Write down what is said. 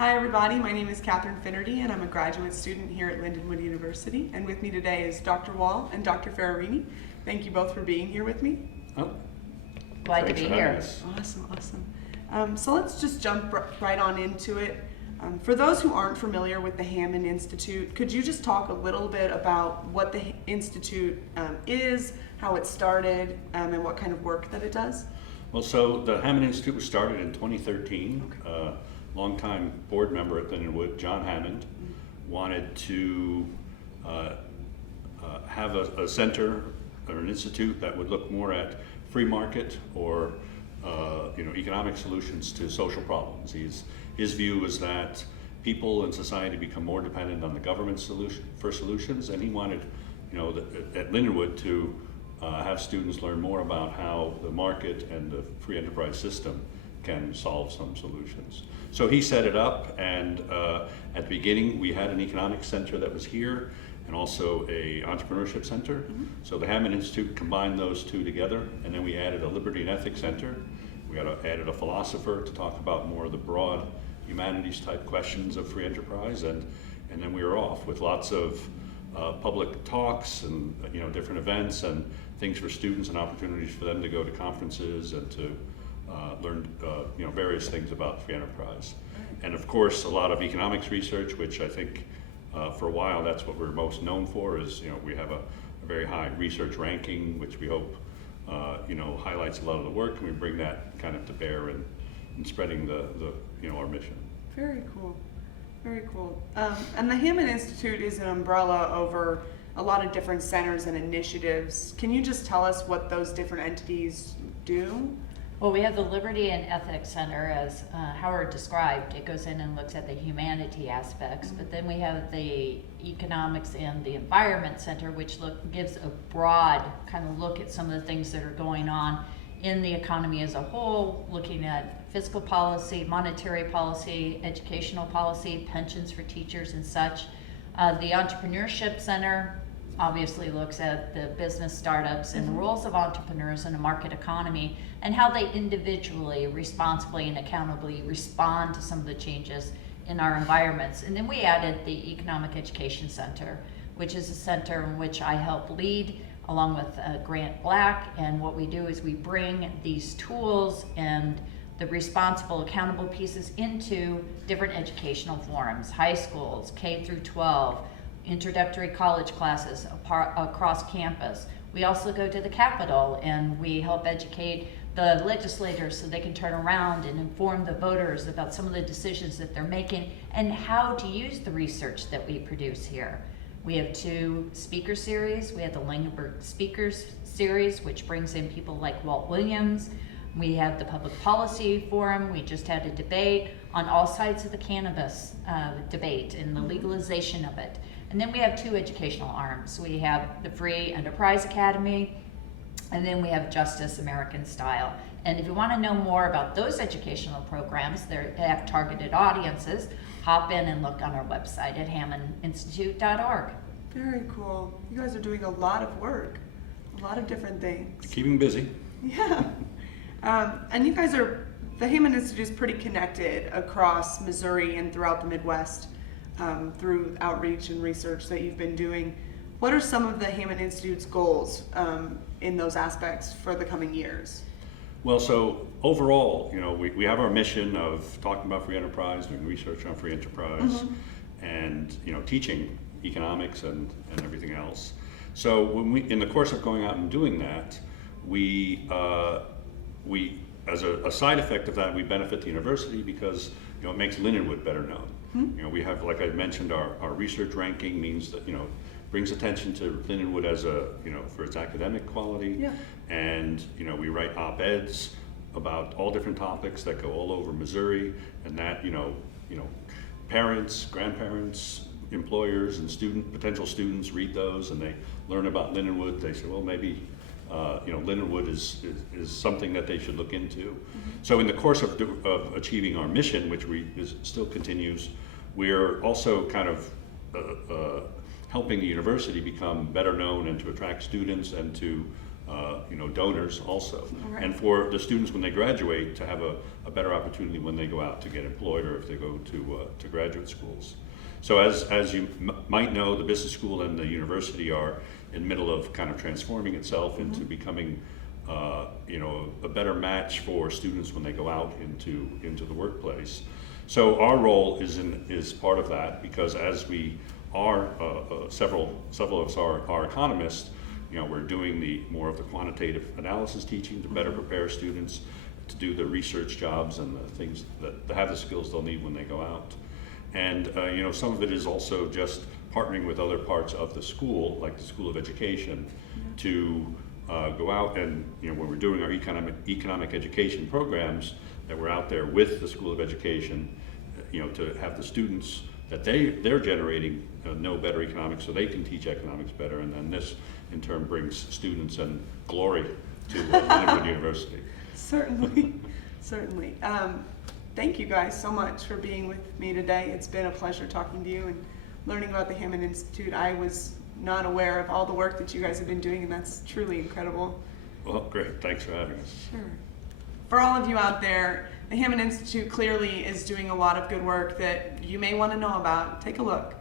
Hi everybody, my name is Catherine Finnerty and I'm a graduate student here at Lindenwood University. And with me today is Dr. Wall and Dr. Ferrarini. Thank you both for being here with me. Oh, Glad to be here. Awesome. So let's just jump right on into it. For those who aren't familiar with the Hammond Institute, could you just talk a little bit about what the Institute is, how it started, and what kind of work that it does? well, so the Hammond Institute was started in 2013. Longtime board member at Lindenwood, John Hammond, wanted to have a center or an institute that would look more at free market or economic solutions to social problems. His view was that people in society become more dependent on the government for solutions, and he wanted, at Lindenwood to have students learn more about how the market and the free enterprise system can solve some solutions. So he set it up, and at the beginning we had an economics center that was here and also a entrepreneurship center. Mm-hmm. So the Hammond Institute combined those two together, and then we added a liberty and ethics center. We added a philosopher to talk about more of the broad humanities type questions of free enterprise, and then we were off with lots of public talks and different events and things for students and opportunities for them to go to conferences and to learn various things about free enterprise. And of course a lot of economics research, which I think for a while that's what we're most known for, is we have a very high research ranking, which we hope highlights a lot of the work, and we bring that kind of to bear in spreading the our mission. Very cool. Very cool. And the Hammond Institute is an umbrella over a lot of different centers and initiatives. Can you just tell us what those different entities do? Well, we have the Liberty and Ethics Center, as Howard described. It goes in and looks at the humanity aspects, mm-hmm. but then we have the Economics and the Environment Center, which gives a broad kind of look at some of the things that are going on in the economy as a whole, looking at fiscal policy, monetary policy, educational policy, pensions for teachers and such. The Entrepreneurship Center obviously looks at the business startups and the roles of entrepreneurs in a market economy and how they individually, responsibly, and accountably respond to some of the changes in our environments. And then we added the Economic Education Center, which is a center in which I help lead along with Grant Black. And what we do is we bring these tools and the responsible, accountable pieces into different educational forums, high schools, K through 12, introductory college classes across campus. We also go to the Capitol and we help educate the legislators so they can turn around and inform the voters about some of the decisions that they're making and how to use the research that we produce here. We have 2 speaker series. We have the Lindenwood Speakers Series, which brings in people like Walt Williams. We have the Public Policy Forum. We just had a debate on all sides of the cannabis debate and the legalization of it. And then we have 2 educational arms. We have the Free Enterprise Academy, and then we have Justice American Style. And if you want to know more about those educational programs, they have targeted audiences. Hop in and look on our website at hammondinstitute.org. Very cool. You guys are doing a lot of work, a lot of different things. Keeping busy. Yeah. And you guys the Hammond Institute is pretty connected across Missouri and throughout the Midwest through outreach and research that you've been doing. What are some of the Hammond Institute's goals in those aspects for the coming years? Well, so overall, we have our mission of talking about free enterprise, doing research on free enterprise, mm-hmm. and teaching economics and everything else. So when in the course of going out and doing that, we as a side effect of that, we benefit the university because it makes Lindenwood better known. Mm-hmm. We have, like I mentioned, our research ranking means that brings attention to Lindenwood as for its academic quality. Yeah. And we write op-eds about all different topics that go all over Missouri, and that parents, grandparents, employers, and potential students read those and they learn about Lindenwood. They say, well, maybe Lindenwood is something that they should look into. Mm-hmm. So in the course of achieving our mission, which still continues, we're also kind of helping the university become better known and to attract students and to donors also. Right. And for the students when they graduate to have a better opportunity when they go out to get employed or if they go to graduate schools. So as you might know, the business school and the university are in the middle of kind of transforming itself into becoming a better match for students when they go out into the workplace. So our role is part of that, because as we are several of us are economists, we're doing more of the quantitative analysis teaching to better prepare students to do the research jobs and the things that have the skills they'll need when they go out. And some of it is also just partnering with other parts of the school, like the School of Education, to go out and when we're doing our economic education programs, that we're out there with the School of Education, to have the students that they're generating know better economics so they can teach economics better, and then this in turn brings students and glory to Lindenwood University. Certainly, certainly. Thank you guys so much for being with me today. It's been a pleasure talking to you and learning about the Hammond Institute. I was not aware of all the work that you guys have been doing, and that's truly incredible. Well, great. Thanks for having us. Sure. For all of you out there, the Hammond Institute clearly is doing a lot of good work that you may want to know about. Take a look.